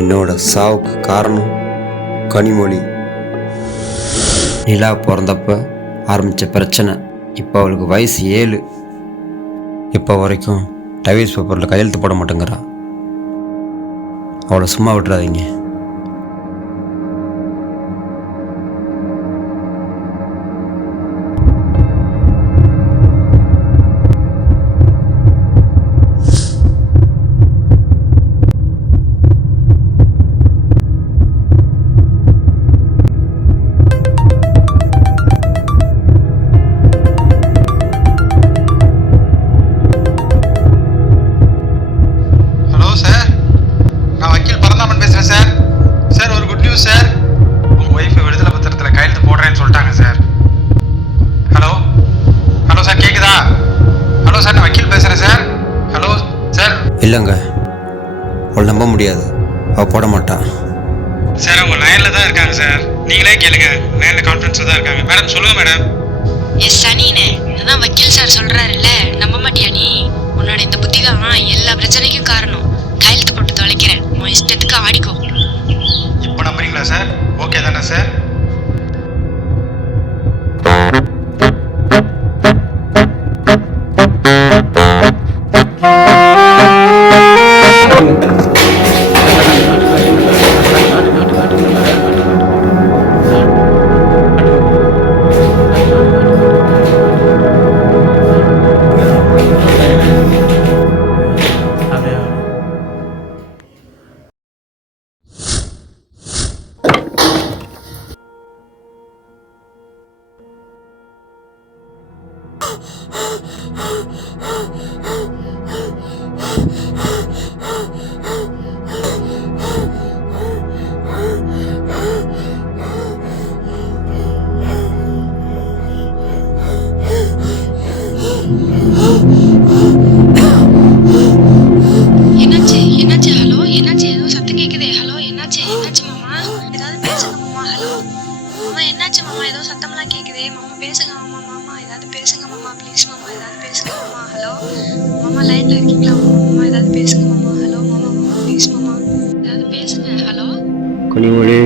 என்னோட சாவுக்கு காரணம் கனிமொழி. நிலா பிறந்தப்ப ஆரம்பித்த பிரச்சனை. இப்போ அவளுக்கு வயசு 7. இப்போ வரைக்கும் டைவர்ஸ் பேப்பரில் கையெழுத்து போட மாட்டேங்கிறா. அவளை சும்மா விட்டுறாதீங்க. சார், உங்க ஒய்ஃப் விடுதலை பத்திரத்தில் கையெழுத்து போடுறேன்னு சொல்லிட்டாங்க சார். ஹலோ ஹலோ சார், கேக்குதா? ஹலோ சார், நான் வக்கீல் பேசுறேன் சார். Hello sir. இல்லைங்க, அவள் நம்ப முடியாது. அவள் போட மாட்டான் சார். அவங்க லைனில் தான் இருக்காங்க சார், நீங்களே கேளுங்க. லைனில் கான்ஃபரன்ஸில் தான் இருக்காங்க. மேடம் சொல்லுங்க மேடம். எஸ் சனினே, அதான் வக்கீல் சார் சொல்றாருல்ல, நம்ப மாட்டியா நீ? உன்னோட இந்த புத்தி தான் எல்லா பிரச்சனைக்கும் காரணம். கையெழுத்து போட்டு தொலைக்கிறேன், உன் இஷ்டத்துக்கு ஆடிக்கோ. இப்போ நம்புறீங்களா சார்? ஓகே தானே சார்? என்னாச்சு என்னாச்சு? ஹலோ என்னாச்சு? ஏதோ சத்தம் கேக்குதே. ஹலோ என்னாச்சு என்னாச்சு மாமா? ஏதாவது பேசுங்க மாமா. ஹலோ மாமா, என்னாச்சு மாமா? ஏதோ சத்தம்லாம் கேக்குதே மாமா, பேசுங்க மாமா. மாமா ஏதாவது பேசுங்க மாமா, ப்ளீஸ் மாமா, ஏதாவது பேசுங்க மாமா. ஹலோ மாமா, லைன்ல இருக்கீங்களா மாமா? ஏதாவது பேசுங்க மாமா. ஹலோ மாமா, மாமா ப்ளீஸ் மாமா, ஏதாவது பேசுங்க. ஹலோ கனிமொழி.